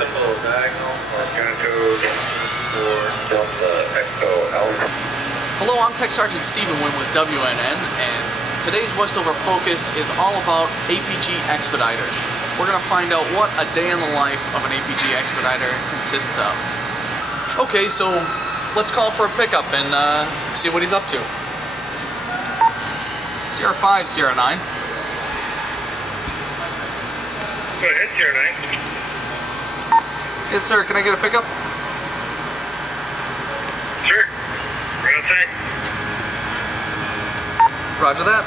simple diagonal or gun code for Delta Echo Alpha. Hello, I'm Tech Sergeant Stephen Wynn with WNN, and today's Westover focus is all about APG Expediters. We're going to find out what a day in the life of an APG Expediter consists of. Okay, so let's call for a pickup and see what he's up to. Sierra 5, Sierra 9. Go ahead, Sierra 9. Yes, sir. Can I get a pickup? Sure. Right outside. Roger that.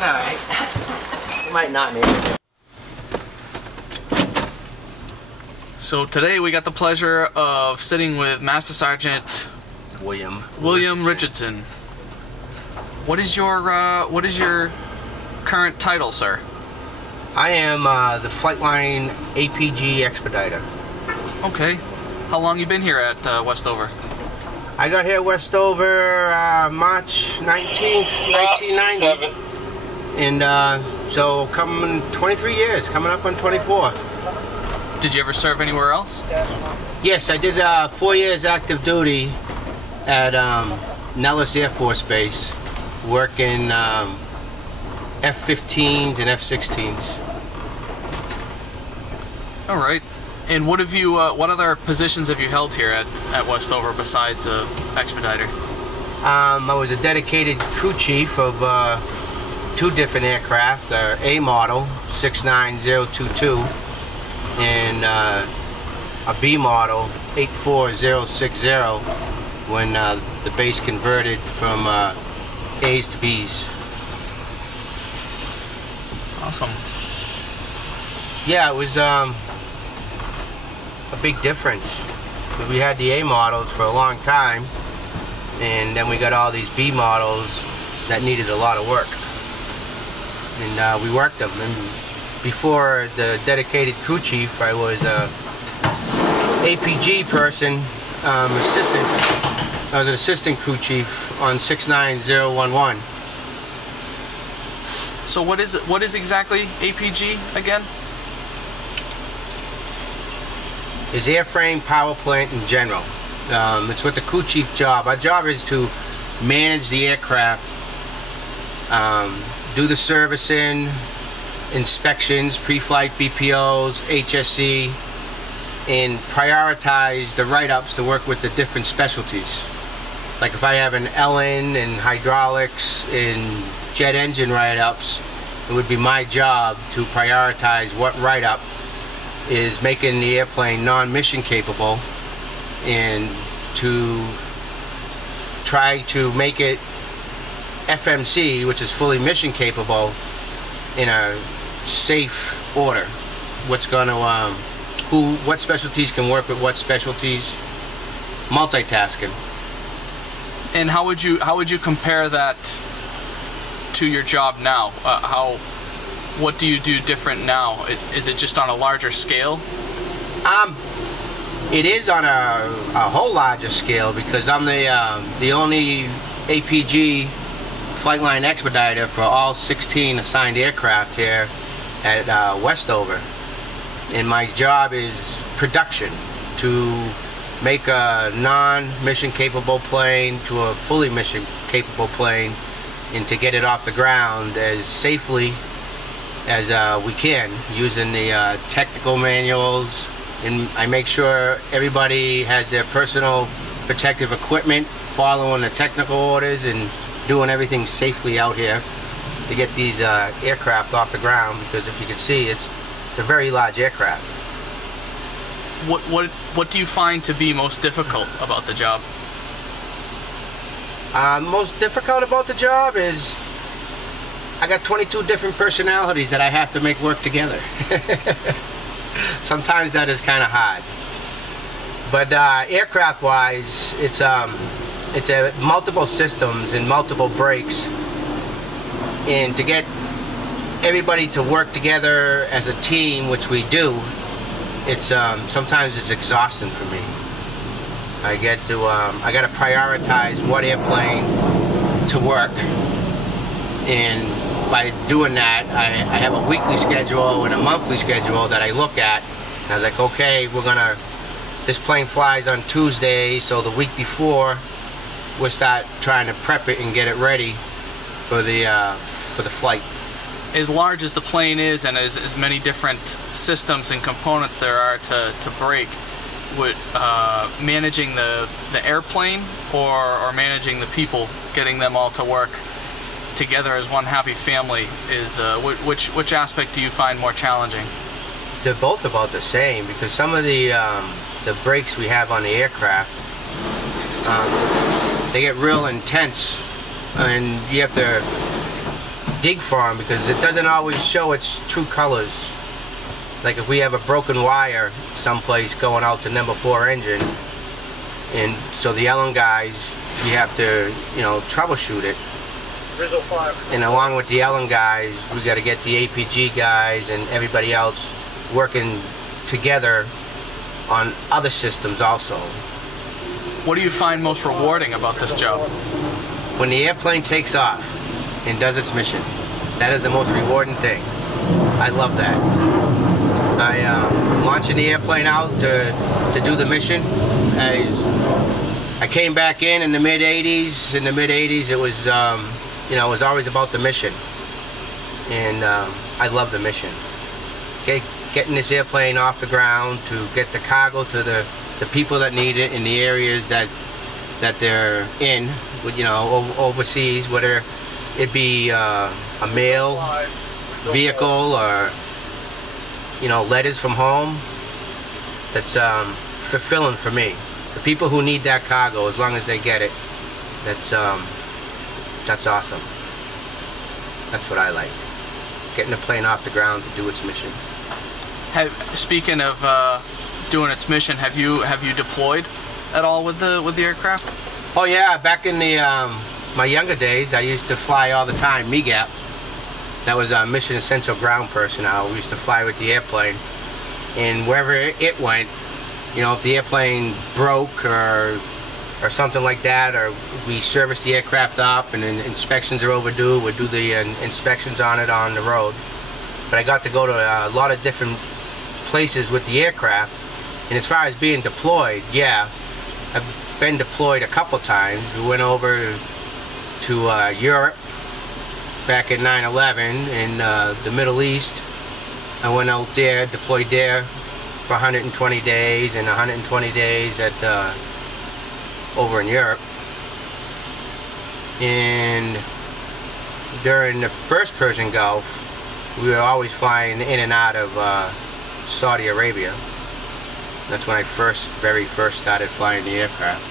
Alright. You might not need it. So today we got the pleasure of sitting with Master Sergeant William Richardson. What is your current title, sir? I am the Flightline APG Expediter. Okay. How long you been here at Westover? I got here Westover March 19th, 1990. And so coming 23 years, coming up on 24. Did you ever serve anywhere else? Yes, I did 4 years active duty at Nellis Air Force Base, working F-15s and F-16s. All right. And what have you? What other positions have you held here at Westover besides Expediter? I was a dedicated crew chief of 2 different aircraft, A model 69022 and a B model 84060 when the base converted from A's to B's. Awesome. Yeah, it was a big difference. We had the A models for a long time, and then we got all these B models that needed a lot of work, and we worked them. And before the dedicated crew chief, I was a APG person, assistant. I was an assistant crew chief on 69011. So what is exactly APG again? Is airframe power plant in general. It's what the crew chief job. Our job is to manage the aircraft, do the servicing, inspections, pre-flight BPOs, HSE, and prioritize the write-ups to work with the different specialties. Like if I have an LN and hydraulics and jet engine write-ups, it would be my job to prioritize what write-up is making the airplane non-mission capable and to try to make it FMC, which is fully mission capable, in a safe order. What's going to what specialties can work with what specialties, multitasking. And how would you compare that to your job now? What do you do different now? Is it just on a larger scale? It is on a whole larger scale because I'm the only APG Flightline Expediter for all 16 assigned aircraft here at Westover. And my job is production, to make a non-mission capable plane to a fully mission capable plane, and to get it off the ground as safely as we can, using the technical manuals, and I make sure everybody has their personal protective equipment, following the technical orders, and doing everything safely out here to get these aircraft off the ground, because if you can see, it's a very large aircraft. What do you find to be most difficult about the job? Most difficult about the job is I got 22 different personalities that I have to make work together. Sometimes that is kind of hard. But aircraft wise, it's multiple systems and multiple brakes, and to get everybody to work together as a team, which we do, it's sometimes it's exhausting for me. I got to prioritize what airplane to work, and by doing that, I have a weekly schedule and a monthly schedule that I look at. And I was like, okay, this plane flies on Tuesday, so the week before, we'll start trying to prep it and get it ready for the flight. As large as the plane is, and as many different systems and components there are to break, would managing the airplane or managing the people, getting them all to work together as one happy family, is which aspect do you find more challenging? They're both about the same, because some of the brakes we have on the aircraft, they get real intense, and you have to dig for them because it doesn't always show its true colors. Like if we have a broken wire someplace going out the number 4 engine, and so the Ellen guys, you have to, you know, troubleshoot it. And along with the Ellen guys, we got to get the APG guys and everybody else working together on other systems also. What do you find most rewarding about this job? When the airplane takes off and does its mission, that is the most rewarding thing. I love that. Launching the airplane out to do the mission. I came back in the mid 80s. In the mid 80s, it was you know, it was always about the mission, and I love the mission. Okay, getting this airplane off the ground to get the cargo to the people that need it in the areas that they're in, you know, overseas, whether it be a mail vehicle or, you know, letters from home. That's fulfilling for me. The people who need that cargo, as long as they get it, that's awesome. That's what I like. Getting the plane off the ground to do its mission. Speaking of doing its mission, have you deployed at all with the aircraft? Oh yeah, back in the my younger days, I used to fly all the time. MSgt. That was Mission Essential Ground Personnel. We used to fly with the airplane, and wherever it went, you know, if the airplane broke or something like that, or we service the aircraft up and inspections are overdue, we'd do the inspections on it on the road. But I got to go to a lot of different places with the aircraft, and as far as being deployed, yeah, I've been deployed a couple times. We went over to Europe back in 9/11 in the Middle East. I went out there, deployed there for 120 days and 120 days at over in Europe. And during the first Persian Gulf, we were always flying in and out of Saudi Arabia. That's when I very first started flying the aircraft.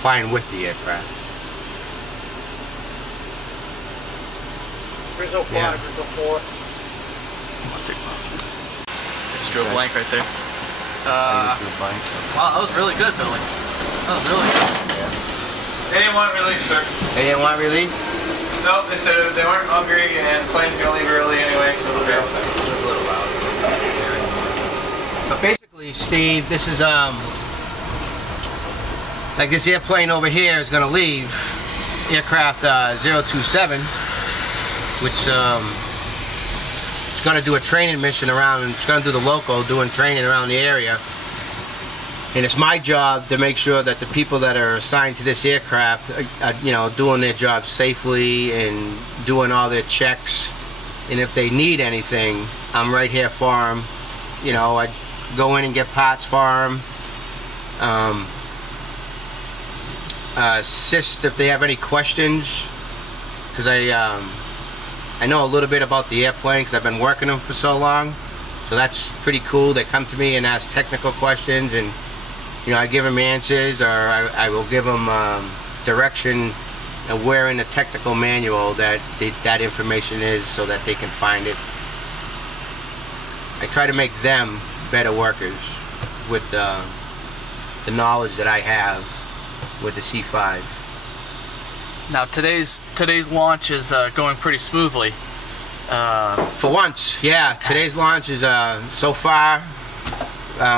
Flying with the aircraft. Yeah. Let's see. I just drew a blank right there. Wow, that was really good, Billy. That was really good. Yeah. They didn't want relief, sir. They didn't want relief? No, they said they weren't hungry and plane's gonna leave early anyway, so they'll be all set. It was a little loud. But basically, Steve, this is like this airplane over here is gonna leave, aircraft 027, which is gonna do a training mission around, it's gonna do the local, doing training around the area. And it's my job to make sure that the people that are assigned to this aircraft are, you know, doing their job safely and doing all their checks. And if they need anything, I'm right here for them. You know, I go in and get parts for them. Assist if they have any questions, because I know a little bit about the airplane because I've been working them for so long. So that's pretty cool. They come to me and ask technical questions, and you know, I give them answers, or I will give them direction and where in the technical manual that information is so that they can find it. I try to make them better workers with the knowledge that I have with the C5. Now today's launch is going pretty smoothly. For once, yeah. Today's launch is so far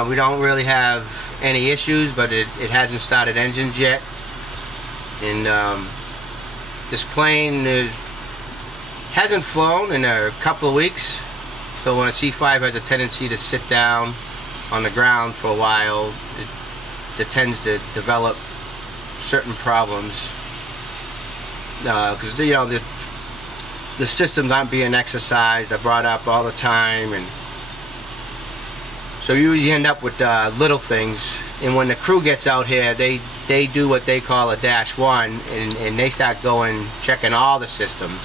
we don't really have any issues, but it hasn't started engines yet. And this plane Hasn't flown in a couple of weeks, so when a C5 has a tendency to sit down on the ground for a while, it tends to develop certain problems because you know the systems aren't being exercised, they're brought up all the time, and so you usually end up with little things. And when the crew gets out here, they do what they call a -1, and they start going checking all the systems.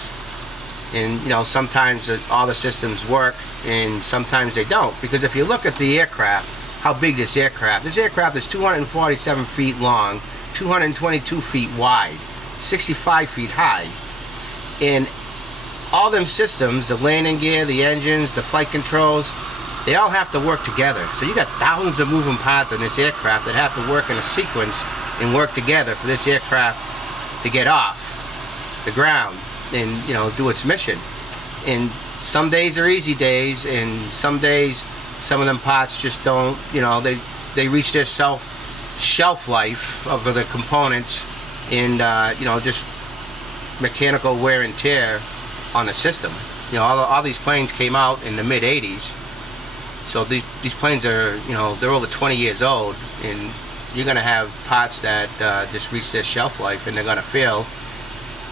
And you know, sometimes all the systems work and sometimes they don't, because if you look at the aircraft, how big this aircraft is 247 feet long, 222 feet wide, 65 feet high, and all them systems, the landing gear, the engines, the flight controls, they all have to work together. So you got thousands of moving parts on this aircraft that have to work in a sequence and work together for this aircraft to get off the ground and, you know, do its mission. And some days are easy days, and some days some of them parts just don't, you know, they reach their shelf life of the components, and you know, just mechanical wear and tear on the system. You know, all these planes came out in the mid-80s, so these planes are, you know, they're over 20 years old, and you're gonna have parts that just reach their shelf life and they're gonna fail.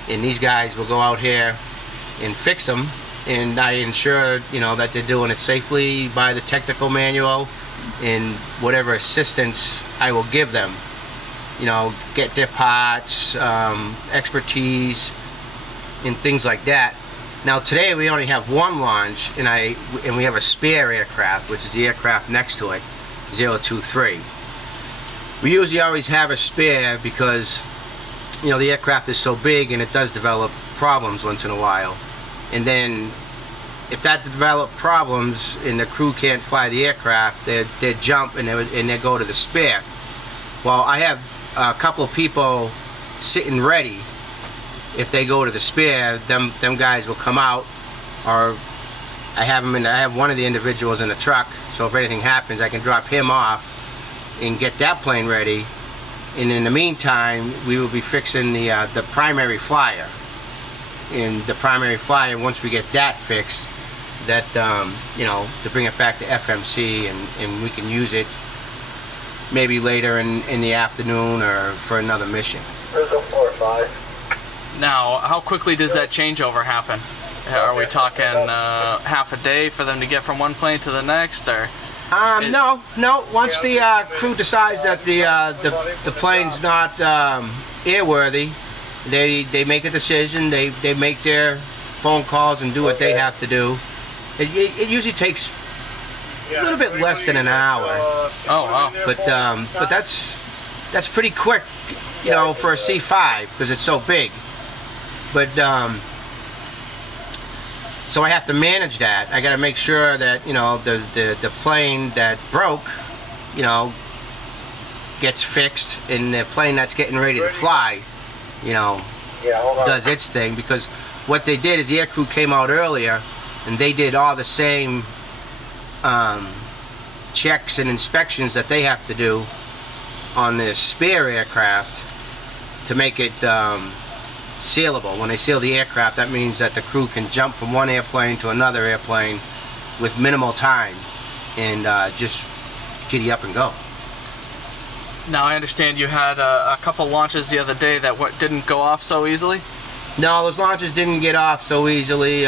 And these guys will go out here and fix them, and I ensure, you know, that they're doing it safely by the technical manual and whatever assistance I will give them. You know, get their parts, expertise, and things like that. Now today we only have one launch, and we have a spare aircraft, which is the aircraft next to it, 023. We usually always have a spare because, you know, the aircraft is so big and it does develop problems once in a while. And then if that develop problems and the crew can't fly the aircraft, they jump and they go to the spare. Well, I have a couple of people sitting ready. If they go to the spare, them guys will come out, or I have one of the individuals in the truck, so if anything happens I can drop him off and get that plane ready. And in the meantime, we will be fixing the primary flyer. And the primary flyer, once we get that fixed, that you know, to bring it back to FMC, and we can use it maybe later in the afternoon or for another mission. Now, how quickly does that changeover happen? Are we talking half a day for them to get from one plane to the next, or? No. Once the crew decides that the plane's not airworthy, they make a decision. They make their phone calls and do what they have to do. It usually takes a little bit less than an hour. Oh wow! But that's pretty quick, you know, for a C5 because it's so big. But so I have to manage that. I got to make sure that, you know, the plane that broke, you know, gets fixed, and the plane that's getting ready to fly, you know, does its thing. Because what they did is the aircrew came out earlier, and they did all the same checks and inspections that they have to do on this spare aircraft to make it sealable. When they seal the aircraft, that means that the crew can jump from one airplane to another airplane with minimal time and just giddy up and go. Now I understand you had a couple launches the other day that didn't go off so easily? No, those launches didn't get off so easily.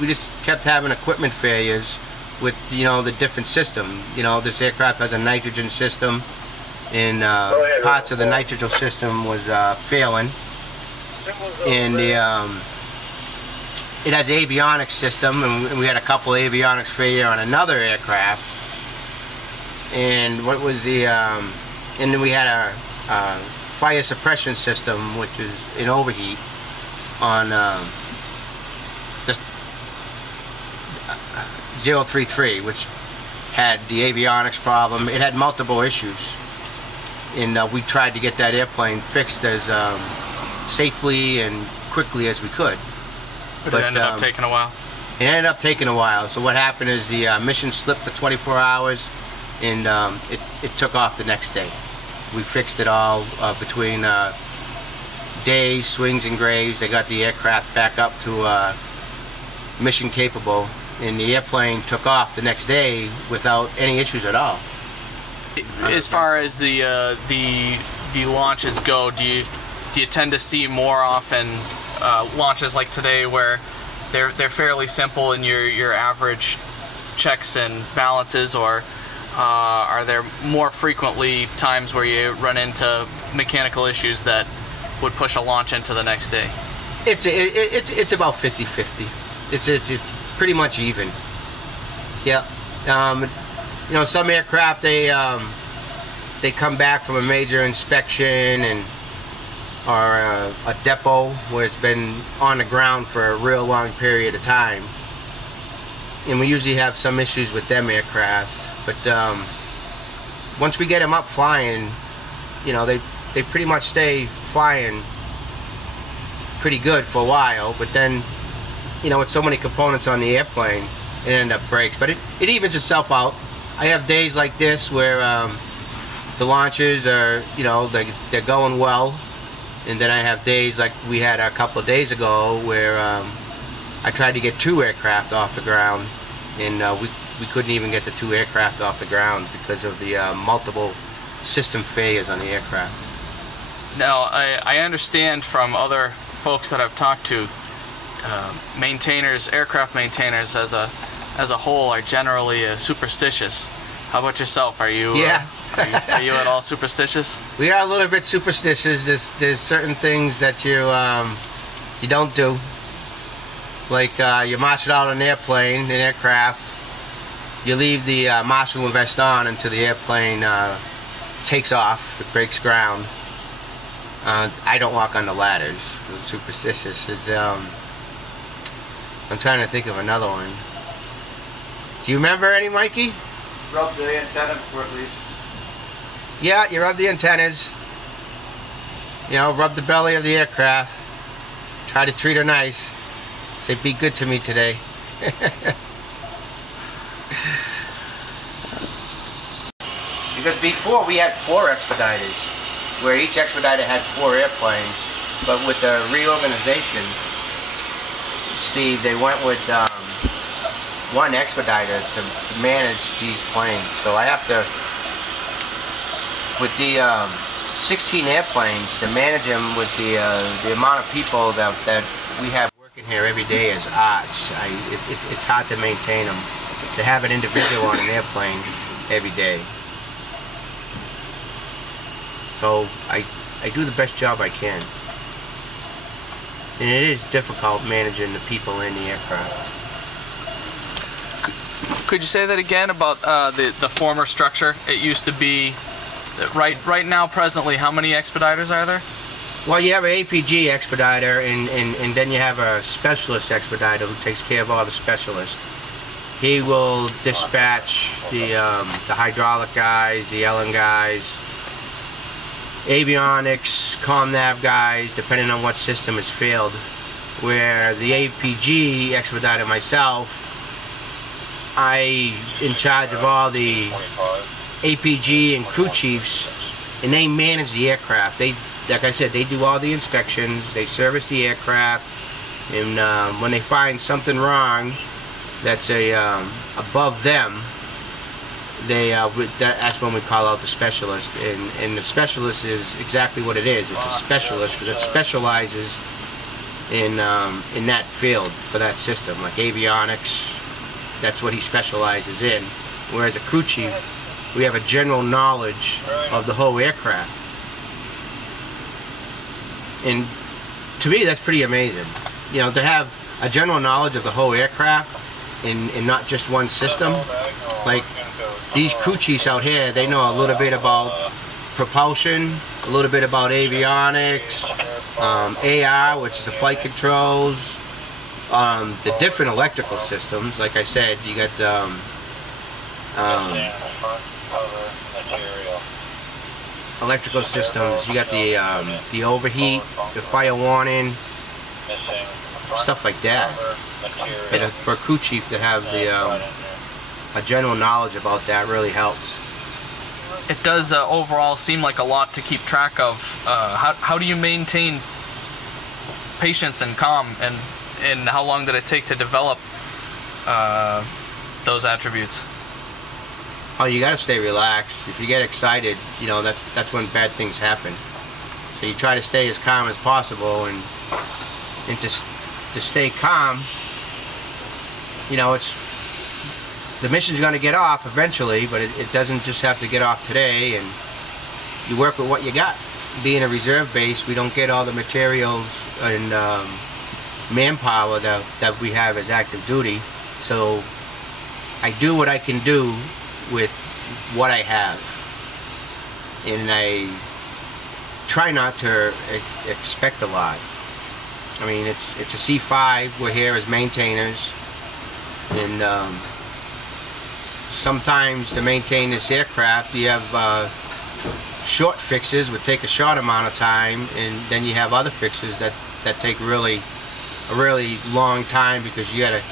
We just kept having equipment failures with, you know, the different system. You know, this aircraft has a nitrogen system, and parts of the nitrogen system was failing. And it has an avionics system, and we had a couple avionics failure on another aircraft. And what was the and then we had a fire suppression system, which is an overheat on the 033, which had the avionics problem. It had multiple issues, and we tried to get that airplane fixed as safely and quickly as we could. But it ended up taking a while. It ended up taking a while. So what happened is the mission slipped to 24 hours, and it took off the next day. We fixed it all between days, swings, and graves. They got the aircraft back up to mission capable, and the airplane took off the next day without any issues at all. As far as the launches go, do you tend to see more often launches like today where they're fairly simple in your average checks and balances, or are there more frequently times where you run into mechanical issues that would push a launch into the next day? It's about 50-50. It's pretty much even. Yeah. You know, some aircraft they come back from a major inspection or a depot where it's been on the ground for a real long period of time, and we usually have some issues with them aircraft. But once we get them up flying, you know, they pretty much stay flying pretty good for a while. But then, you know, with so many components on the airplane, it ends up breaks. But it evens itself out. I have days like this where the launches are, you know, they're going well, and then I have days like we had a couple of days ago where I tried to get 2 aircraft off the ground, and we couldn't even get the 2 aircraft off the ground because of the multiple system failures on the aircraft. Now, I understand from other folks that I've talked to, maintainers, aircraft maintainers as a whole are generally superstitious. How about yourself? Are you? Yeah. Are you at all superstitious? We are a little bit superstitious. There's certain things that you don't do. Like you marshal out an aircraft. You leave the marshalling vest on until the airplane takes off, it breaks ground. I don't walk on the ladders. It's superstitious. I'm trying to think of another one. Do you remember any, Mikey? Rub the antenna before it leaves. Yeah, you rub the antennas. You know, rub the belly of the aircraft. Try to treat her nice. Say, be good to me today. Because before we had 4 Expeditors, where each Expediter had 4 airplanes, but with the reorganization, Steve, they went with 1 Expediter to manage these planes. So I have to, with the 16 airplanes, to manage them with the amount of people that we have working here every day as odds. It's hard to maintain them. To have an individual on an airplane every day. So I do the best job I can. And it is difficult managing the people in the aircraft. Could you say that again about the former structure? It used to be, right now, presently, how many Expeditors are there? Well, you have an APG Expediter, and then you have a specialist Expediter who takes care of all the specialists. He will dispatch the hydraulic guys, the Ellen guys, avionics, ComNav guys, depending on what system has failed. Where the APG Expediter myself, I in charge of all the APG and crew chiefs, and they manage the aircraft. They, like I said, they do all the inspections, they service the aircraft, and when they find something wrong that's above them, that's when we call out the specialist, and the specialist is exactly what it is. It's a specialist because it specializes in that field for that system, like avionics. That's what he specializes in. Whereas a crew chief, we have a general knowledge of the whole aircraft, and to me that's pretty amazing. You know, to have a general knowledge of the whole aircraft and not just one system. Like these crew chiefs out here, they know a little bit about propulsion, a little bit about avionics, AR, which is the flight controls, the different electrical systems. Like I said, you got electrical systems. You got the overheat, the fire warning, stuff like that. And for a crew chief to have a general knowledge about that really helps. It does overall seem like a lot to keep track of. How do you maintain patience and calm And how long did it take to develop those attributes? Oh, you gotta stay relaxed. If you get excited, you know, that's when bad things happen. So you try to stay as calm as possible, and to stay calm, you know, the mission's gonna get off eventually, but it doesn't just have to get off today, and you work with what you got. Being a reserve base, we don't get all the materials and manpower that we have as active duty, so I do what I can do with what I have, and I try not to expect a lot. I mean, it's a C5. We're here as maintainers, and sometimes to maintain this aircraft you have short fixes would take a short amount of time, and then you have other fixes that take a really long time, because you got to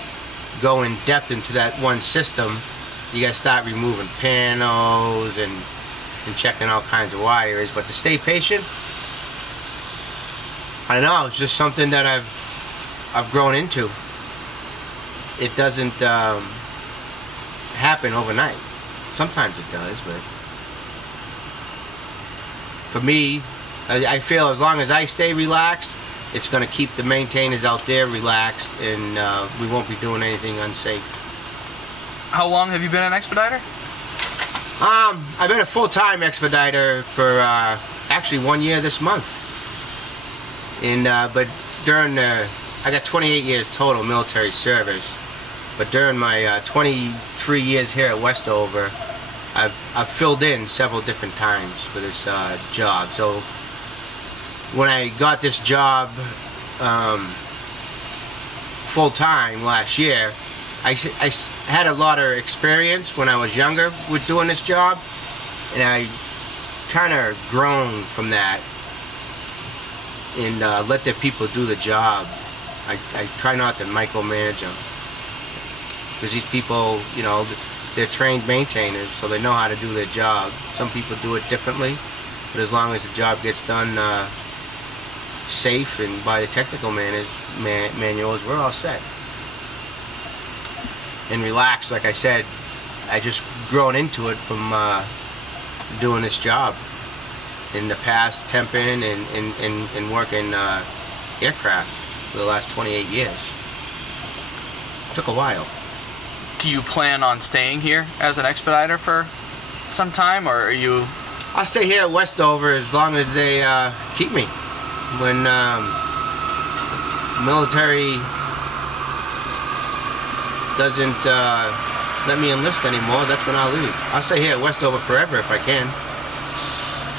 go in depth into that one system. You got to start removing panels and checking all kinds of wires. But to stay patient, I don't know, it's just something that I've grown into. It doesn't happen overnight. Sometimes it does, but for me, I feel as long as I stay relaxed, it's going to keep the maintainers out there relaxed, and we won't be doing anything unsafe. How long have you been an expediter? I've been a full-time expediter for actually 1 year this month. And but during I got 28 years total military service, but during my 23 years here at Westover, I've filled in several different times for this job. So when I got this job full-time last year, I had a lot of experience when I was younger with doing this job, and I kind of grown from that, and let the people do the job. I try not to micromanage them, because these people, you know, they're trained maintainers, so they know how to do their job. Some people do it differently, but as long as the job gets done safe and by the technical manuals, we're all set. And relaxed, like I said, I just grown into it from doing this job in the past, temping and working aircraft for the last 28 years. It took a while. Do you plan on staying here as an expediter for some time, or are you? I'll stay here at Westover as long as they keep me. When military doesn't let me enlist anymore, that's when I'll leave. I'll stay here at Westover forever if I can.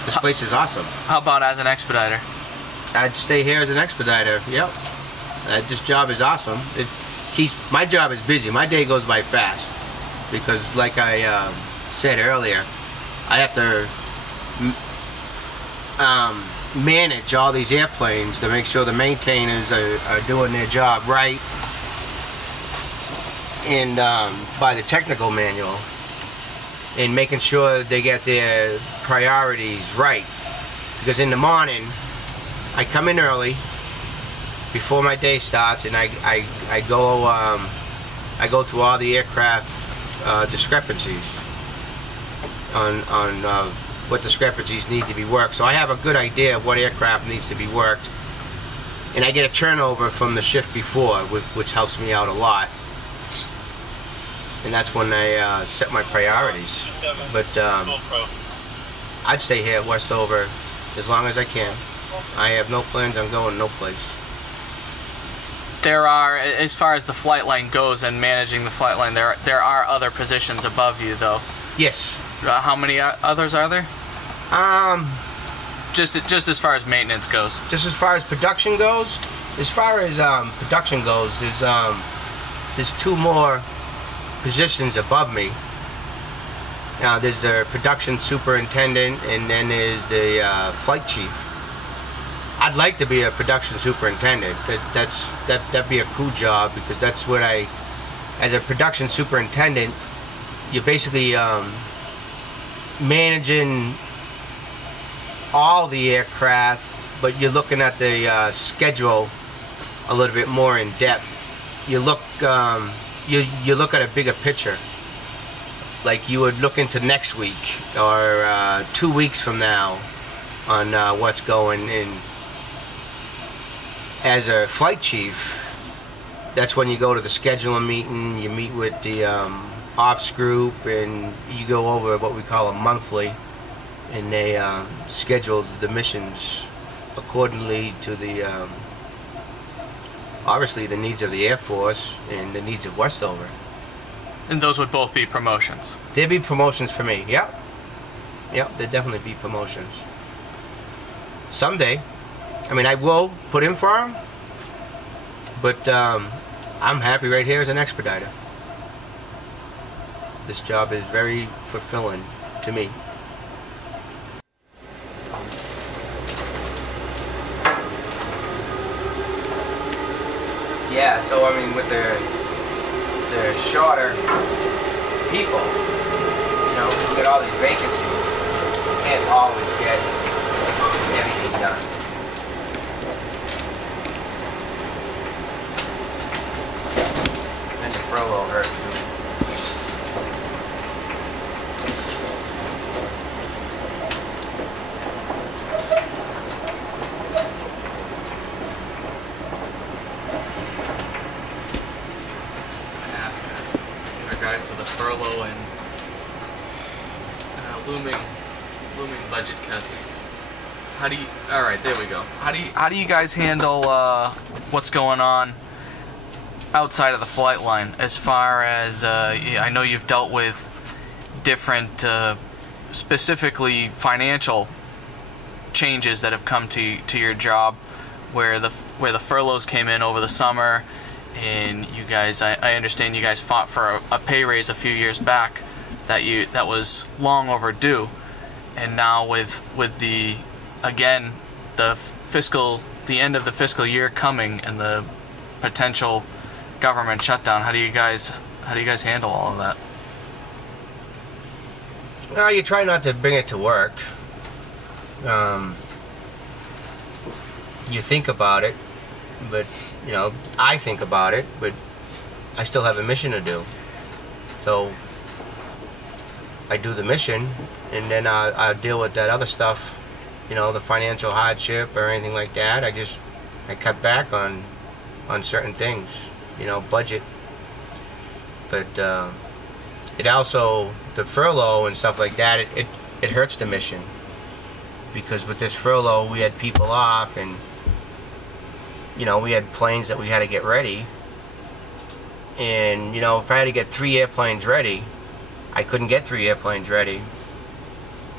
This place is awesome. How about as an expediter? I'd stay here as an expediter, yep. This job is awesome. My job is busy. My day goes by fast, because like I said earlier, I have to manage all these airplanes to make sure the maintainers are doing their job right, and by the technical manual, and making sure they get their priorities right. Because in the morning, I come in early before my day starts, and I go through all the aircraft discrepancies on what discrepancies need to be worked. So I have a good idea of what aircraft needs to be worked, and I get a turnover from the shift before, which helps me out a lot. And that's when I set my priorities. But I'd stay here at Westover as long as I can. I have no plans on going no place. There are, as far as the Flightline goes and managing the Flightline, there are other positions above you, though. Yes. How many others are there? Just as far as maintenance goes. Just as far as production goes. There's two more positions above me. There's the production superintendent, and then there's the flight chief. I'd like to be a production superintendent. That'd be a cool job, because that's what as a production superintendent, you're basically managing all the aircraft, but you're looking at the schedule a little bit more in depth. You look you look at a bigger picture, like you would look into next week or 2 weeks from now on what's going in. As a flight chief, that's when you go to the scheduling meeting, you meet with the ops group, and you go over what we call a monthly, and they schedule the missions accordingly to the obviously the needs of the Air Force and the needs of Westover. And those would both be promotions? There'd be promotions for me, yep. Yep, there'd definitely be promotions. Someday. I mean, I will put in for them, but I'm happy right here as an expediter. This job is very fulfilling to me. Yeah, so I mean, with the shorter people, you know, you get all these vacancies. You can't always get everything done. And the furlough hurt too. Regards to the furlough and looming budget cuts. How do you? All right, there we go. How do you guys handle what's going on outside of the flight line? As far as I know, you've dealt with different, specifically financial changes that have come to your job, where the furloughs came in over the summer. And you guys, I understand you guys fought for a pay raise a few years back that was long overdue, and now with the again the end of the fiscal year coming and the potential government shutdown, how do you guys handle all of that? Well, you try not to bring it to work. You think about it, but you know, I think about it, but I still have a mission to do. So I do the mission, and then I'll deal with that other stuff, you know, the financial hardship or anything like that. I cut back on certain things, you know, budget. But it also, the furlough and stuff like that, it hurts the mission, because with this furlough we had people off, and you know, we had planes that we had to get ready, and you know, if I had to get 3 airplanes ready, I couldn't get 3 airplanes ready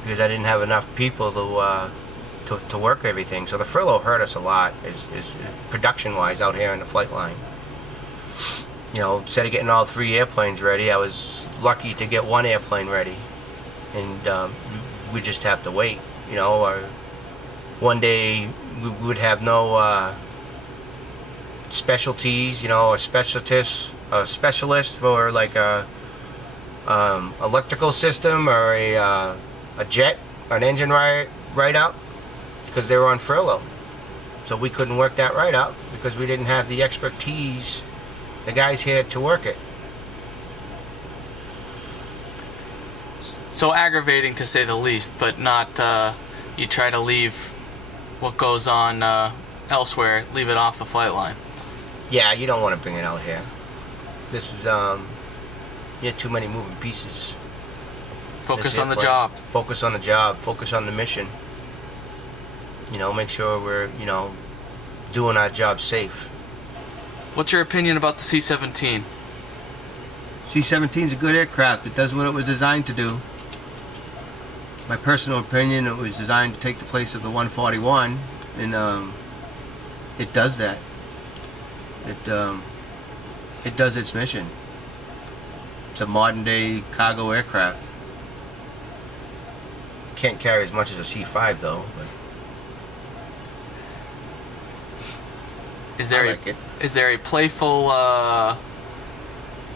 because I didn't have enough people to work everything. So the furlough hurt us a lot, is production wise out here in the flight line. You know, instead of getting all 3 airplanes ready, I was lucky to get 1 airplane ready, and we just have to wait. You know, or one day we would have no specialties, you know, a specialist for like a electrical system or a jet or an engine right up, because they were on furlough. So we couldn't work that right up because we didn't have the expertise, the guys here to work it. So aggravating to say the least, but not, you try to leave what goes on elsewhere, leave it off the flight line. Yeah, you don't want to bring it out here. This is, you have too many moving pieces. Focus on the job. Focus on the job. Focus on the mission. You know, make sure we're, you know, doing our job safe. What's your opinion about the C-17? C-17 is a good aircraft. It does what it was designed to do. My personal opinion, it was designed to take the place of the 141, and it does that. It does its mission. It's a modern day cargo aircraft. Can't carry as much as a C-5 though. But is there a playful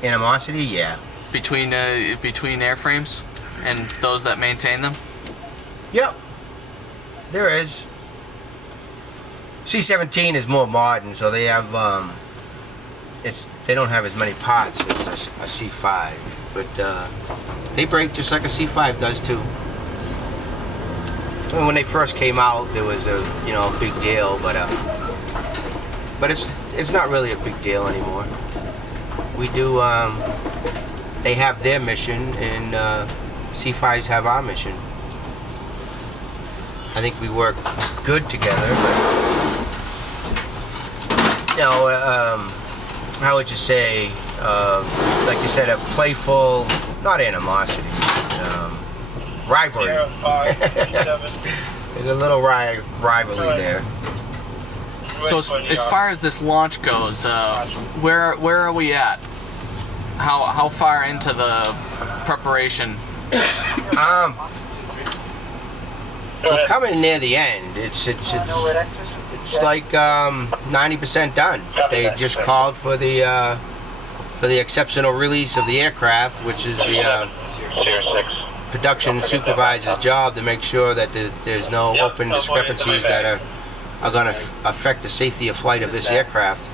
animosity? Yeah. Between airframes and those that maintain them? Yep. There is. C-17 is more modern, so they have they don't have as many parts as a C-5, but they break just like a C-5 does too. When they first came out, there was a big deal, but it's not really a big deal anymore. We do they have their mission, and C-5s have our mission. I think we work good together, but how would you say, like you said, a playful, not animosity, rivalry. There's a little rivalry there. So as far as this launch goes, where are we at? How far into the preparation? We're coming near the end. It's like 90% done. They just called for the exceptional release of the aircraft, which is the production supervisor's job to make sure that there's no open discrepancies that are going to affect the safety of flight of this aircraft.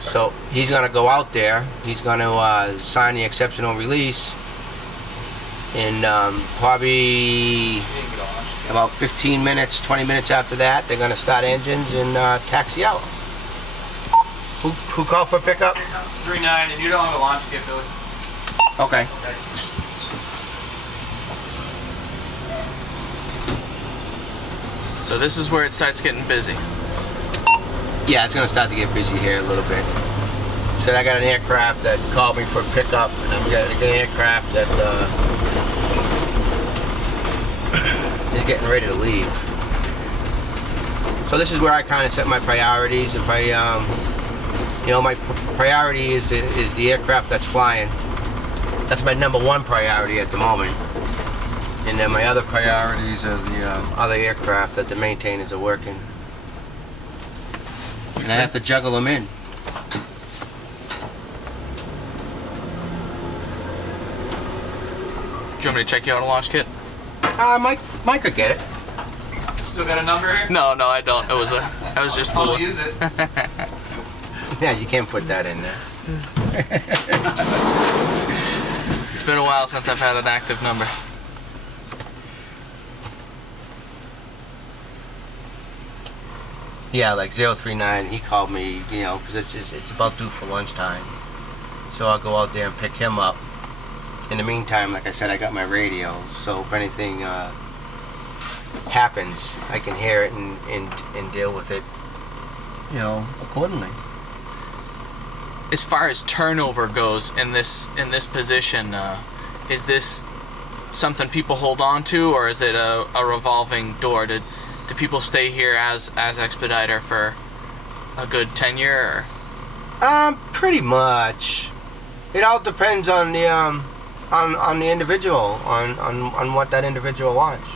So he's going to go out there. He's going to sign the exceptional release, and probably about 15 minutes, 20 minutes after that, they're going to start engines and taxi out. Who called for pickup? 39, and you don't have a launch kit, Billy. Okay. So this is where it starts getting busy. Yeah, it's going to start to get busy here a little bit. So I got an aircraft that called me for pickup, and I've got an aircraft that is getting ready to leave. So this is where I kind of set my priorities. If I, my priority is the aircraft that's flying. That's my #1 priority at the moment. And then my other priorities are the other aircraft that the maintainers are working. And I have to juggle them in. Do you want me to check you out a launch kit? Mike could get it. Still got a number here? No, I don't. I was just I'll fooling. use it. Yeah, you can't put that in there. It's been a while since I've had an active number. Yeah, like 039, he called me, because it's about due for lunchtime. So I'll go out there and pick him up. In the meantime, like I said, I got my radio, so if anything happens, I can hear it and deal with it, accordingly. As far as turnover goes in this position, is this something people hold on to, or is it a revolving door? Do people stay here as Expediter for a good tenure? Or? Pretty much. It all depends on the individual, on what that individual wants.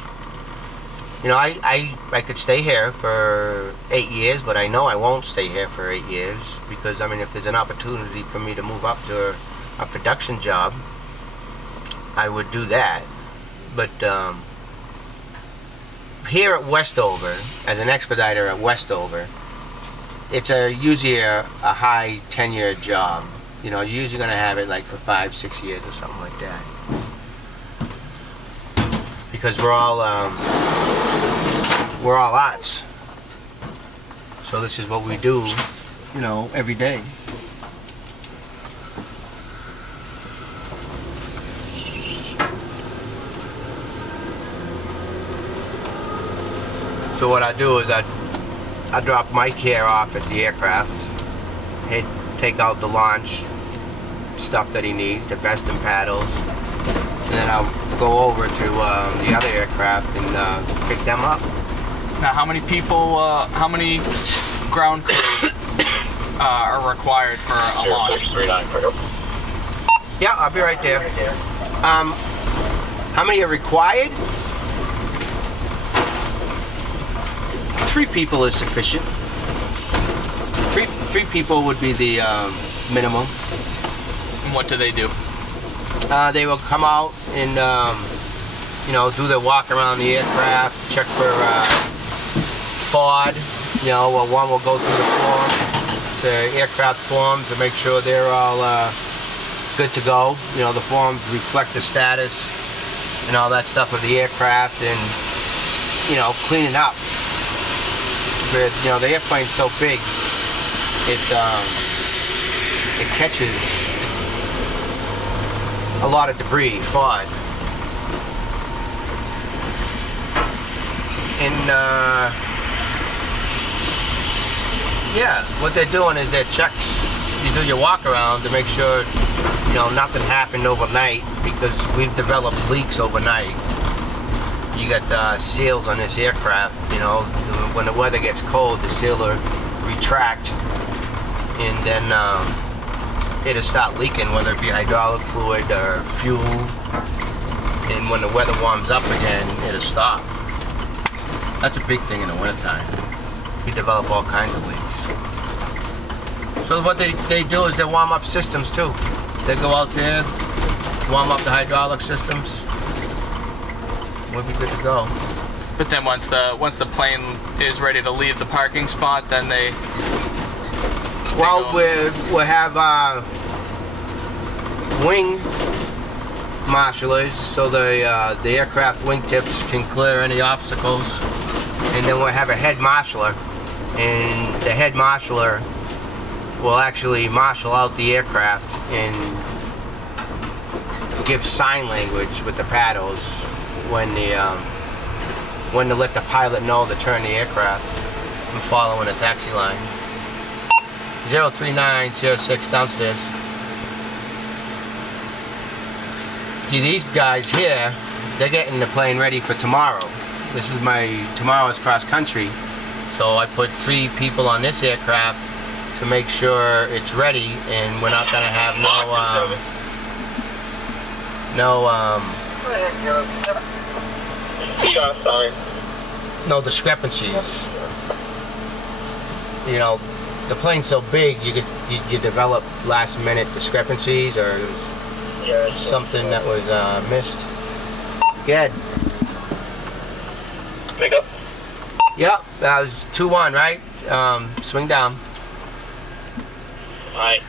I could stay here for 8 years, but I know I won't stay here for 8 years, because if there's an opportunity for me to move up to a production job, I would do that. But here at Westover, as an Expediter at Westover, it's usually a high tenure job. You're usually going to have it like for 5-6 years or something like that. Because we're all arts. So this is what we do, every day. So what I do is I drop Mike here off at the aircraft. He'd take out the launch stuff that he needs, the vest and paddles, and then I'll go over to the other aircraft and pick them up. Now, how many people, how many ground crew are required for a launch? Yeah, I'll be right there. How many are required? 3 people is sufficient. Three people would be the minimum. And what do they do? They will come out and do their walk around the aircraft, check for fraud, You know, one will go through the forms, the aircraft forms, to make sure they're all good to go. You know, the forms reflect the status and all that stuff of the aircraft, and you know, clean it up. But you know, the airplane's so big, it catches a lot of debris, fog. And yeah, what they're doing is they're checks. You do your walk around to make sure, you know, nothing happened overnight, because we've developed leaks overnight. You got seals on this aircraft. You know, when the weather gets cold, the seal will retract, and then it'll start leaking, whether it be hydraulic fluid or fuel. And when the weather warms up again, it'll stop. That's a big thing in the wintertime. We develop all kinds of leaks. So what they do is they warm up systems too. They go out there, warm up the hydraulic systems. We'll be good to go. But then once the plane is ready to leave the parking spot, then they we'll have wing marshalers, so the aircraft wingtips can clear any obstacles, and then we'll have a head marshaler, and the head marshaler will actually marshal out the aircraft and give sign language with the paddles when to let the pilot know to turn the aircraft and follow in a taxi line. 03906 downstairs. See, these guys here, they're getting the plane ready for tomorrow. This is tomorrow's cross country. So I put 3 people on this aircraft to make sure it's ready, and we're not going to have no discrepancies. You know, the plane's so big, you develop last minute discrepancies or something that was missed. Good. Pick up. Yep, that was 2-1, right? Swing down. Aye.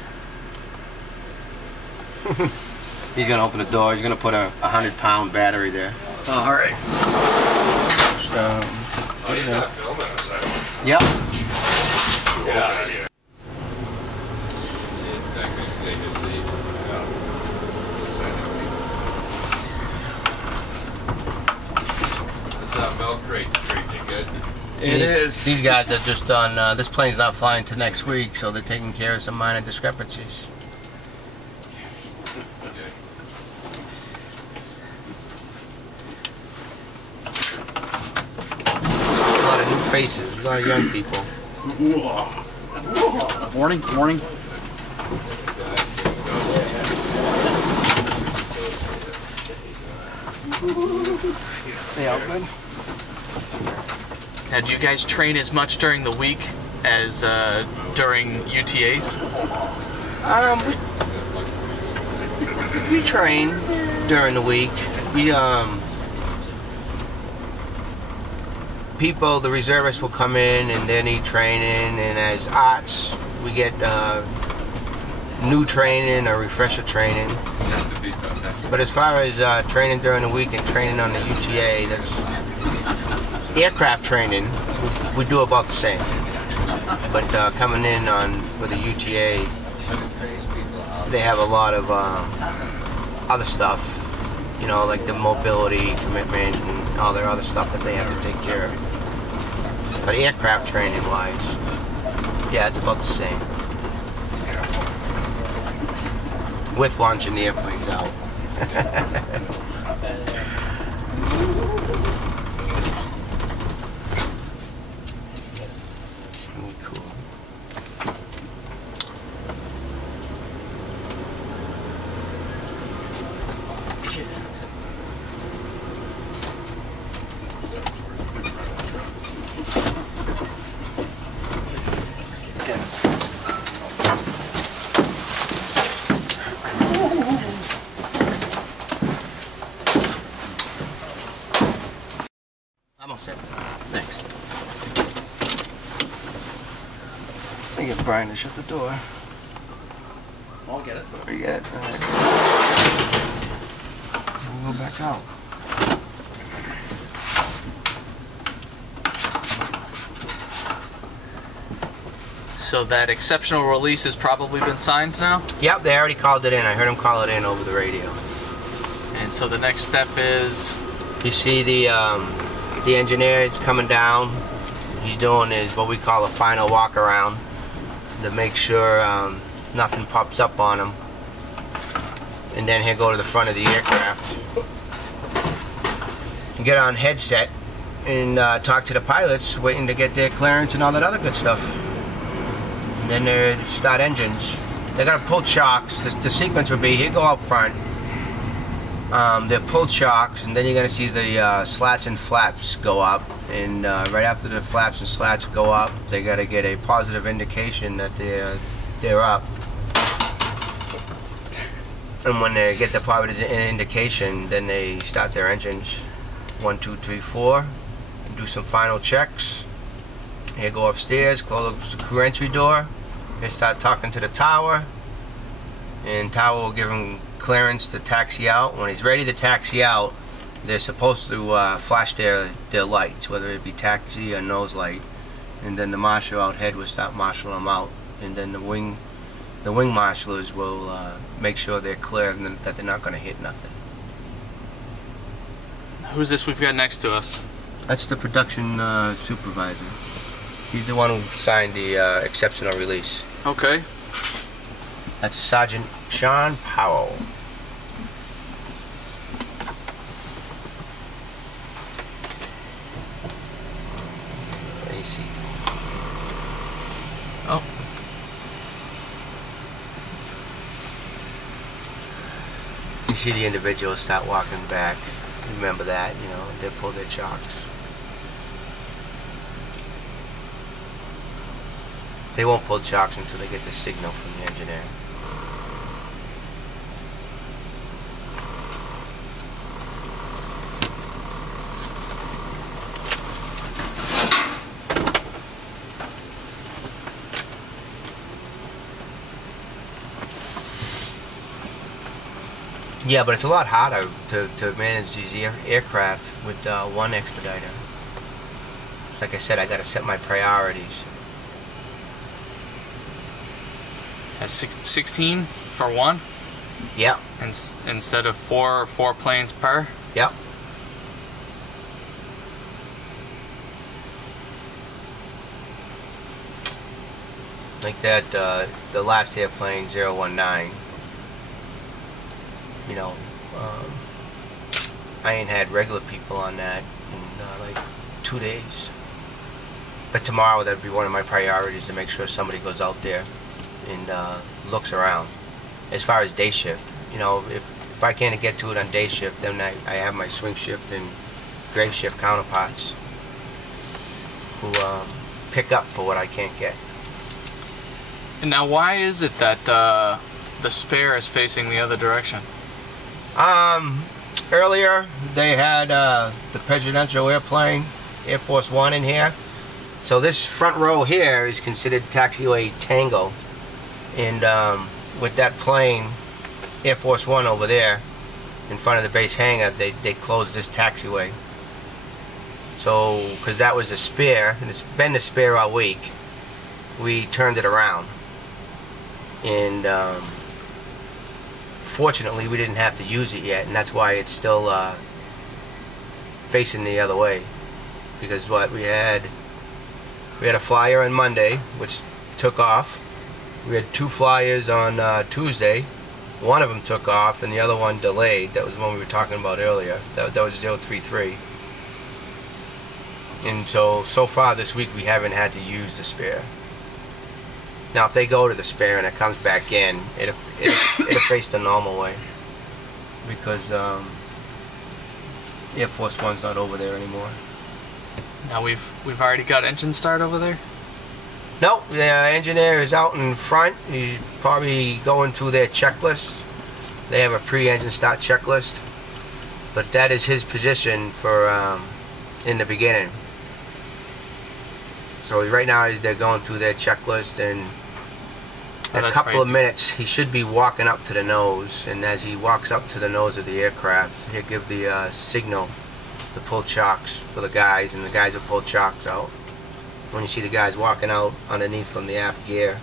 He's gonna open the door. He's gonna put a 100-pound battery there. Oh, all right. Oh, you got a film on the side. Yep. Get out of here. Milk crate treating you good. It is. These guys are just done. This plane's not flying till next week, so they're taking care of some minor discrepancies. A lot of new faces, a lot of young people. Morning, morning. They all good? Now, do you guys train as much during the week as during UTAs? We train during the week. The reservists will come in and they need training, and as ARTs, we get new training or refresher training. But as far as training during the week and training on the UTA, that's aircraft training, we do about the same. But coming in with the UTA, they have a lot of other stuff, you know, like the mobility commitment and all their other stuff that they have to take care of. But aircraft training wise, yeah, it's about the same. With launching the airplanes out. Cool. I'm all set. Thanks. get Brian to shut the door. I'll get it. You get it? All right. We'll go back out. So that exceptional release has probably been signed now? Yep, they already called it in. I heard them call it in over the radio. And so the next step is... You see the engineer is coming down. He's doing is what we call a final walk around to make sure nothing pops up on him. And then he'll go to the front of the aircraft and get on headset and talk to the pilots waiting to get their clearance and all that other good stuff. And then they start engines. They're gonna pull chocks. The sequence would be he'll go up front. They'll pull chocks, and then you're gonna see the slats and flaps go up. And right after the flaps and slats go up, they gotta get a positive indication that they're up. And when they get the positive indication, then they start their engines. 1, 2, 3, 4. And do some final checks. He'll go upstairs, close the crew entry door. They start talking to the tower, and tower will give him clearance to taxi out. When he's ready to taxi out, they're supposed to flash their lights, whether it be taxi or nose light, and then the marshal out head will start marshaling them out, and then the wing marshalers will make sure they're clear and that they're not going to hit nothing. Who's this we've got next to us? That's the production supervisor. He's the one who signed the exceptional release. Okay. That's Sergeant Sean Powell. AC. Oh. You see the individuals start walking back. Remember that, you know, they pull their chocks. They won't pull chocks until they get the signal from the engineer. Yeah, but it's a lot harder to manage these aircraft with one expediter. Like I said, I got to set my priorities. At 16 for one? Yep. And instead of four planes per? Yep. Like that, the last airplane, 019, you know, I ain't had regular people on that in like 2 days. But tomorrow, that'd be one of my priorities, to make sure somebody goes out there and looks around. As far as day shift, you know, if I can't get to it on day shift, then I have my swing shift and grave shift counterparts who pick up for what I can't get. And now, why is it that the spare is facing the other direction? Earlier they had the presidential airplane, Air Force One, in here. So this front row here is considered taxiway Tango. And with that plane, Air Force One, over there in front of the base hangar, they closed this taxiway. So, because that was a spare, and it's been the spare all week, we turned it around. And fortunately, we didn't have to use it yet, and that's why it's still facing the other way. Because what we had a flyer on Monday, which took off. We had 2 flyers on Tuesday. One of them took off, and the other one delayed. That was the one we were talking about earlier. That was 033. And so far this week, we haven't had to use the spare. Now, if they go to the spare and it comes back in, it'll face the normal way, because Air Force One's not over there anymore. Now we've already got engine start over there? Nope, the engineer is out in front. He's probably going through their checklist. They have a pre-engine start checklist, but that is his position for in the beginning. So right now they're going through their checklist, and in a couple of minutes he should be walking up to the nose, and as he walks up to the nose of the aircraft, he'll give the signal to pull chocks for the guys, and the guys will pull chocks out. When you see the guys walking out underneath from the aft gear,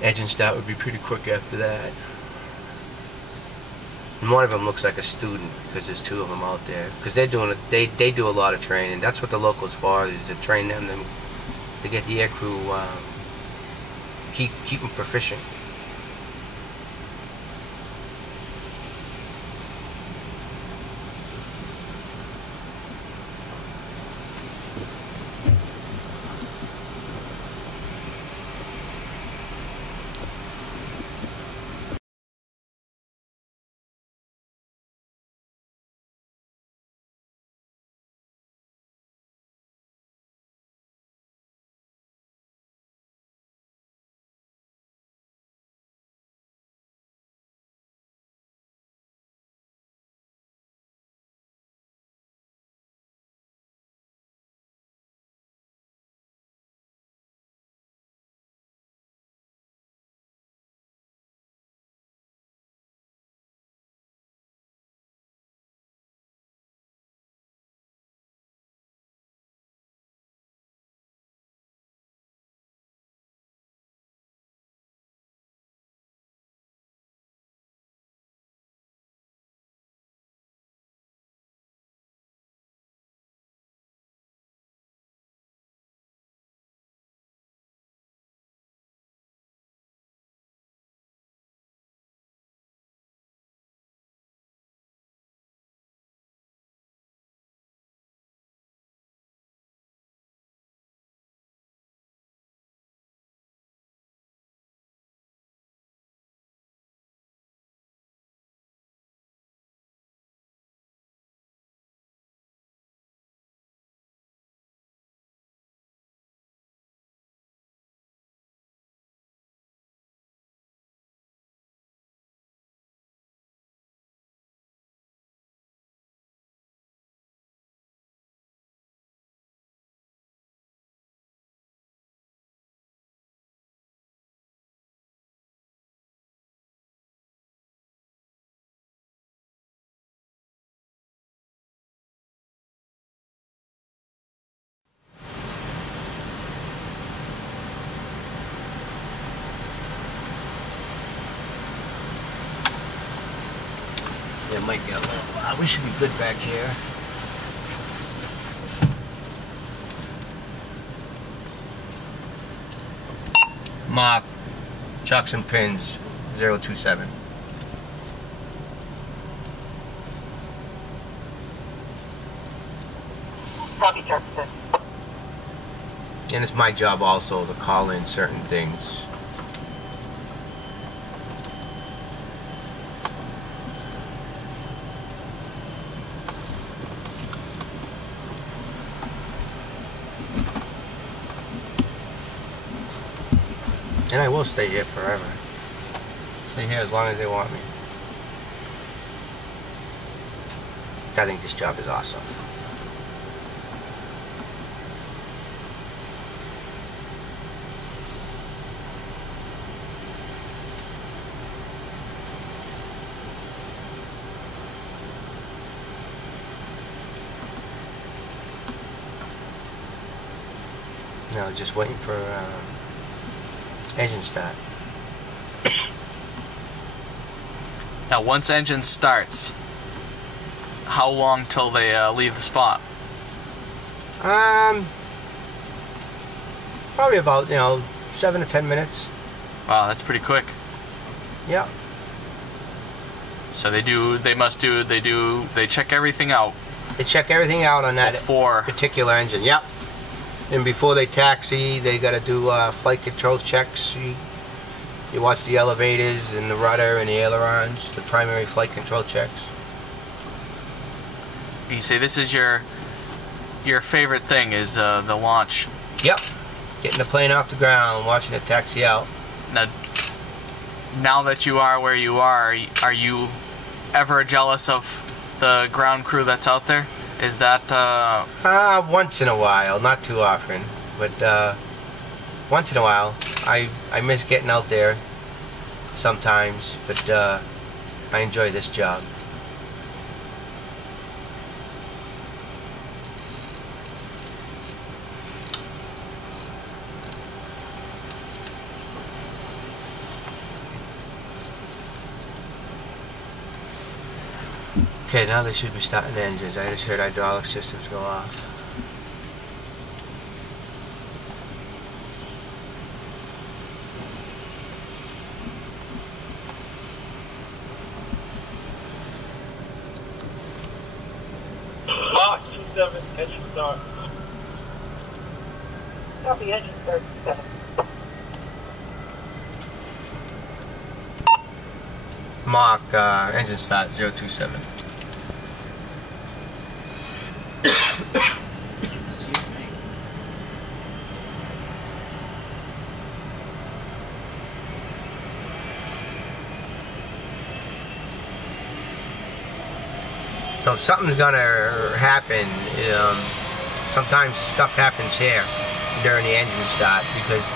engine start would be pretty quick after that. And one of them looks like a student because there's two of them out there, because they're doing it. They do a lot of training. That's what the locals for, is to train them to get the aircrew keep them proficient. It might get a little loud. We should be good back here. Mark, chocks and pins, 027. Copy, Richardson. And it's my job also to call in certain things. And I will stay here forever. Stay here as long as they want me. I think this job is awesome. Now just waiting for engine start. Now, once engine starts, how long till they leave the spot? Probably about 7 to 10 minutes. Wow, that's pretty quick. Yeah. So they check everything out. They check everything out on that before particular engine. Yep. And before they taxi, they got to do flight control checks. You watch the elevators and the rudder and the ailerons, the primary flight control checks. You say this is your favorite thing is the launch. Yep. Getting the plane off the ground, watching it taxi out. Now that you are where you are you ever jealous of the ground crew that's out there? Is that Once in a while, not too often, but once in a while. I miss getting out there sometimes, but I enjoy this job. Okay, now they should be starting the engines. I just heard hydraulic systems go off. Mach 27, engine start. Copy, engine start 7. Mach engine start 027. Excuse me. So if something's gonna happen, sometimes stuff happens here during the engine start, because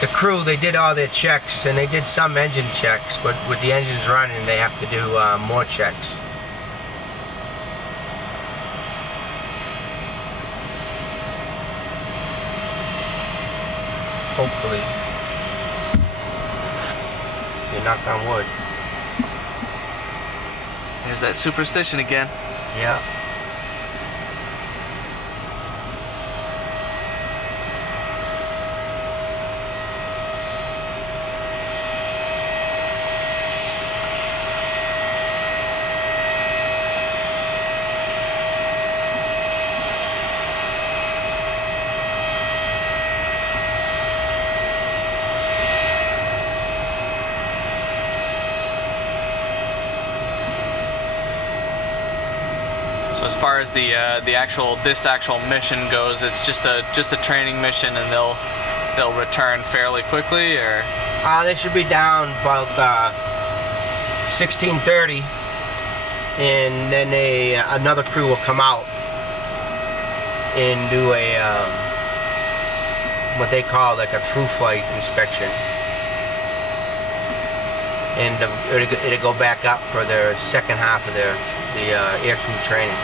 the crew, they did all their checks and they did some engine checks, but with the engines running they have to do more checks. Hopefully. You knock on wood. There's that superstition again. Yeah. So as far as the actual mission goes, it's just a training mission, and they'll return fairly quickly, or They should be down about 16:30, and then another crew will come out and do a what they call like a through flight inspection, and it'll go back up for their second half of the aircrew training.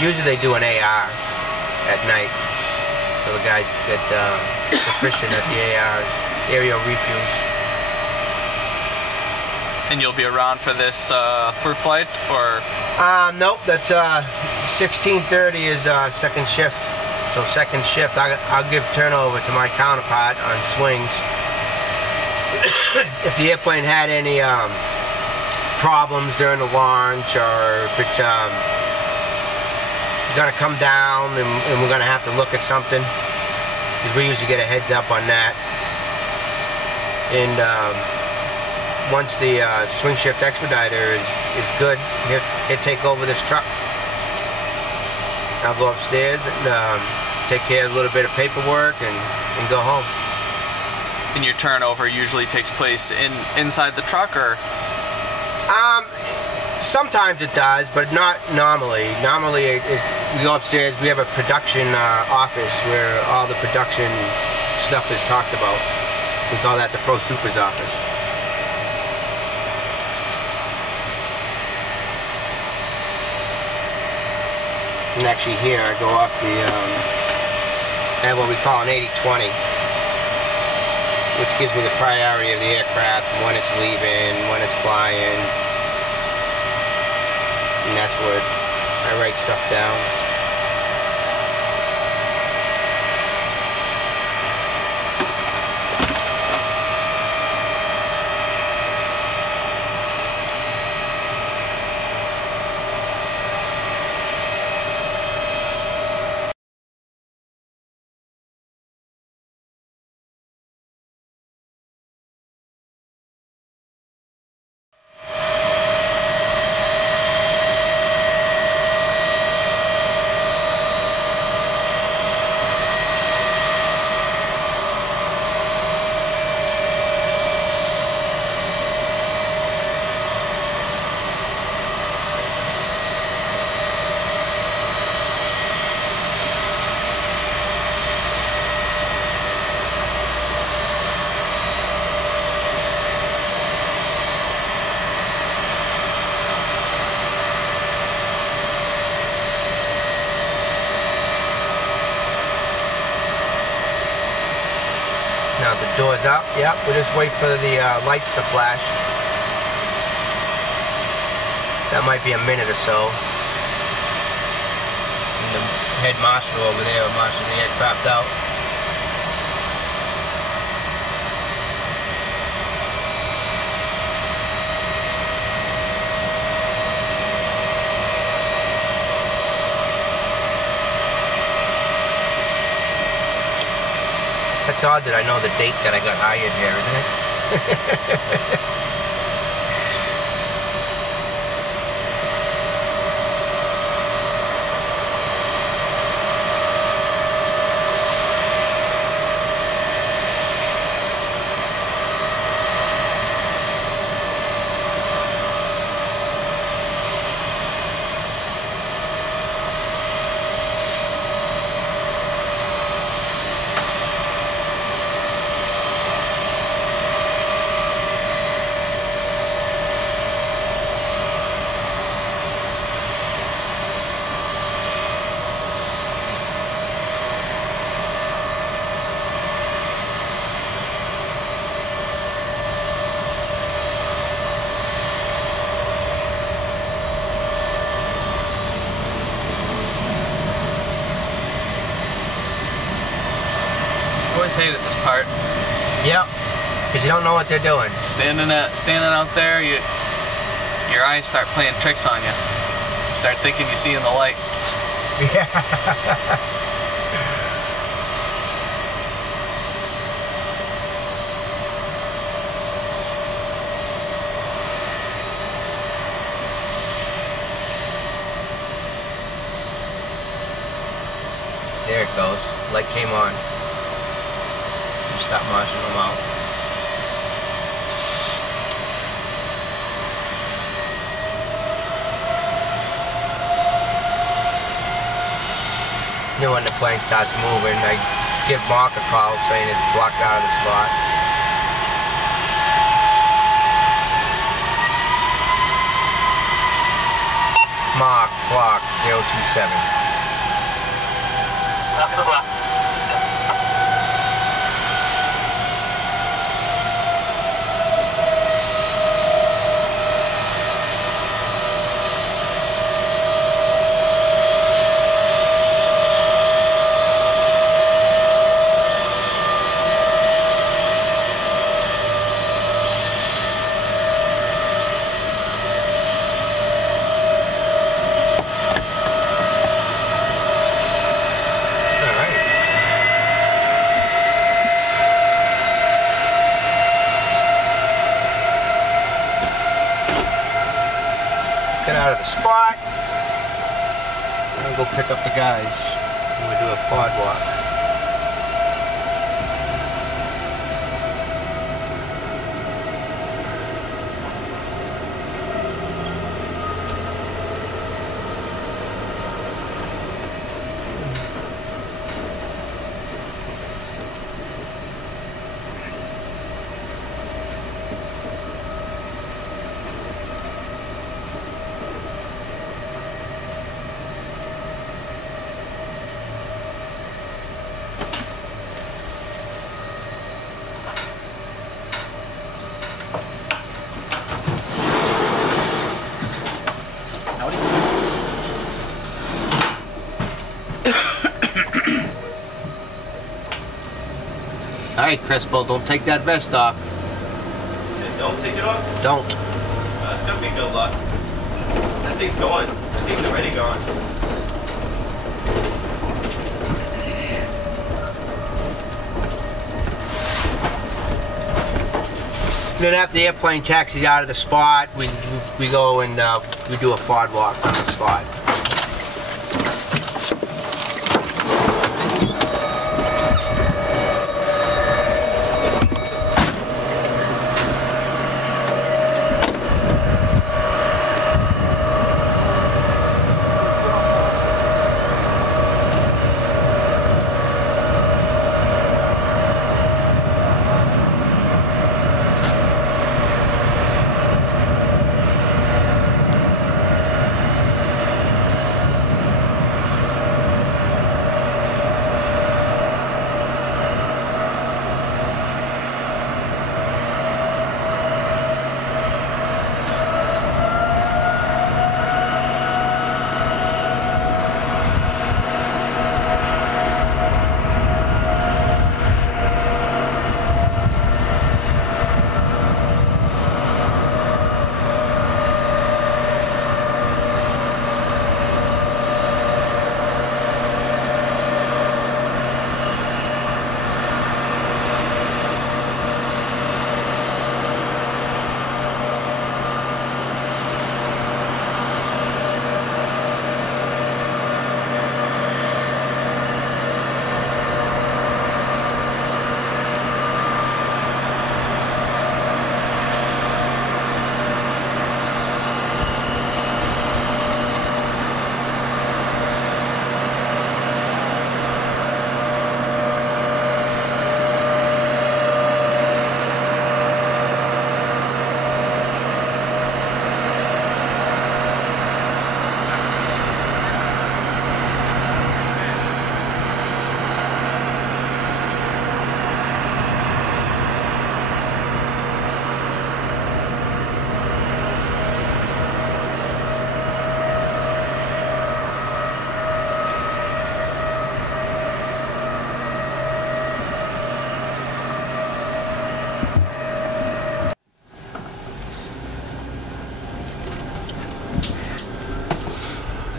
Usually they do an AR at night, so the guys get proficient at the ARs, aerial refuels. and you'll be around for this through flight, or? Nope. That's 16:30 is second shift. So second shift, I'll give turnover to my counterpart on swings. If the airplane had any problems during the launch, or if it's gonna come down and we're gonna have to look at something, because we usually get a heads up on that. And once the swing shift expediter is good, he'll take over this truck. I'll go upstairs and take care of a little bit of paperwork and go home. And your turnover usually takes place inside the truck, or? Sometimes it does, but not normally. Normally, we go upstairs. We have a production office where all the production stuff is talked about. We call that the Pro Supers office. And actually here, I go off the, I have what we call an 80-20, which gives me the priority of the aircraft, when it's leaving, when it's flying. And that's where I write stuff down. The door's up. Yep. We'll just wait for the lights to flash. That might be a minute or so. And the head marshal over there marshaling the aircraft out. That's odd that I know the date that I got hired here, isn't it? Hated this part. Yep, because you don't know what they're doing. Standing out there, your eyes start playing tricks on you. You start thinking you see in the light. Yeah. There it goes. Light came on. Stop marshalling them out. Then when the plane starts moving, I give Mark a call saying it's blocked out of the spot. Mark, block 027. After the block. Out of the spot. I'm gonna go pick up the guys. I'm gonna do a quad walk. Alright, Crespo, don't take that vest off. You said don't take it off? Don't. That's gonna be good luck. That thing's going. That thing's already gone. Then after the airplane taxis out of the spot, we go and we do a quad walk on the spot.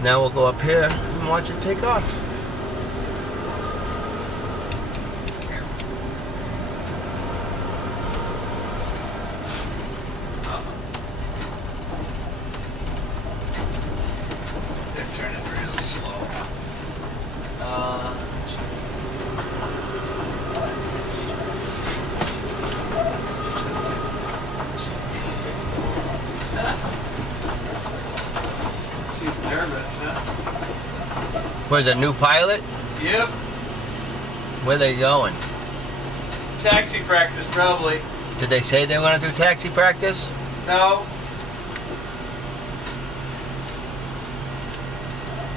Now we'll go up here and watch it take off. They're turning really slow. She's nervous, huh? Where's a new pilot? Yep. Where they going? Taxi practice, probably. Did they say they want to do taxi practice? No.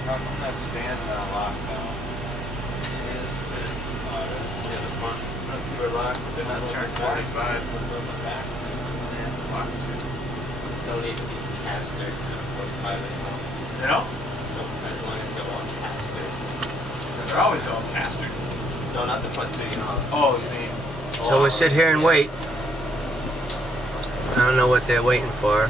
I'm not standing on lock now. Yes, it is. Yeah, the front two are locked. They're not Turn turned 45. on the back. Lock two. No need to be caster for pilot. No? No, as long as they're on caster. They're always all caster. No, not the front two, you know. Oh, you mean? So we'll sit here and wait. I don't know what they're waiting for.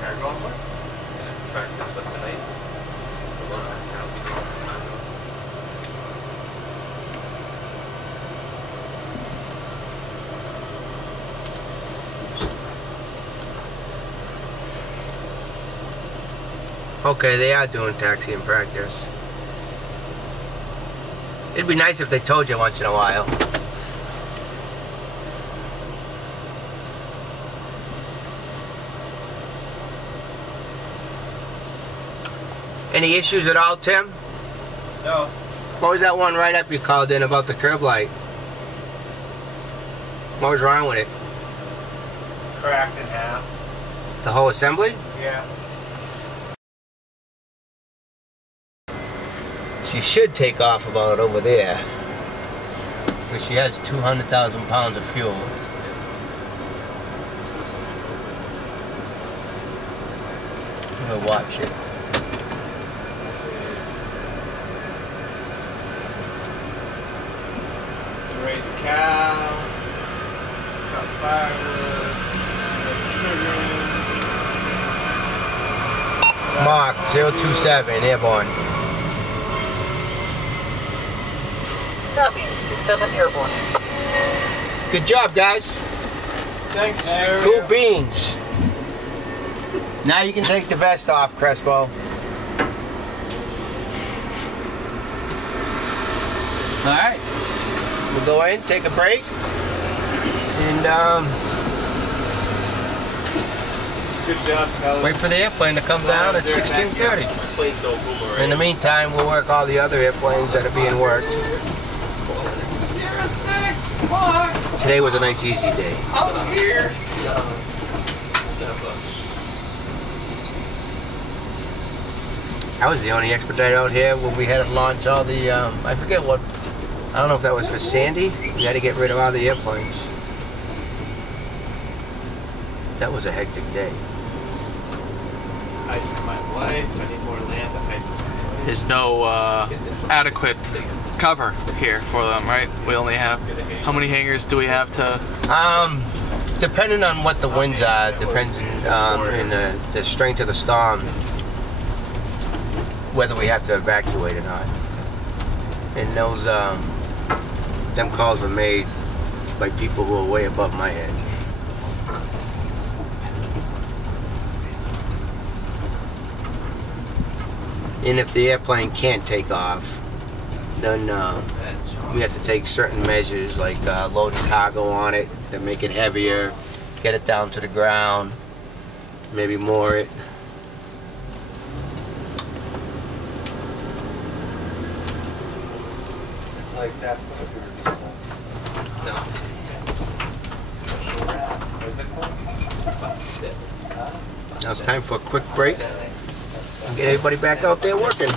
Cargo on board? Practice for tonight. The one that's house he goes. Okay, they are doing taxi in practice. It'd be nice if they told you once in a while. Any issues at all, Tim? No. What was that one write-up you called in about the curb light? What was wrong with it? Cracked in half. The whole assembly? Yeah. She should take off about over there. Because she has 200,000 pounds of fuel. We'll watch it. Raise a cow. Got firewood. Sugar. Mark 027, airborne. Copy. 27 airborne. Good job, guys. Thanks. Cool beans. Now you can take the vest off, Crespo. Alright. We'll go in, take a break, and Good job, fellas. wait for the airplane to come down at 16:30. Planes don't boomerang. In the meantime, we'll work all the other airplanes that are being worked. 06, Mark. Today was a nice, easy day. I'm here. I was the only expediter out here when we had to launch all the, I forget what, I don't know if that was for Sandy. We had to get rid of all the airplanes. That was a hectic day. Hide from my wife. I need more land to hide from my wife. There's no adequate cover here for them, right? We only have, how many hangars do we have to? Depending on what the winds are, depends in the strength of the storm, whether we have to evacuate or not. And those, them calls are made by people who are way above my head. And if the airplane can't take off, then we have to take certain measures like loading cargo on it to make it heavier, get it down to the ground, maybe moor it. It's like that for the Now it's time for a quick break and get everybody back out there working.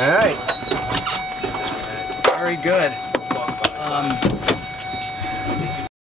All right. Very good.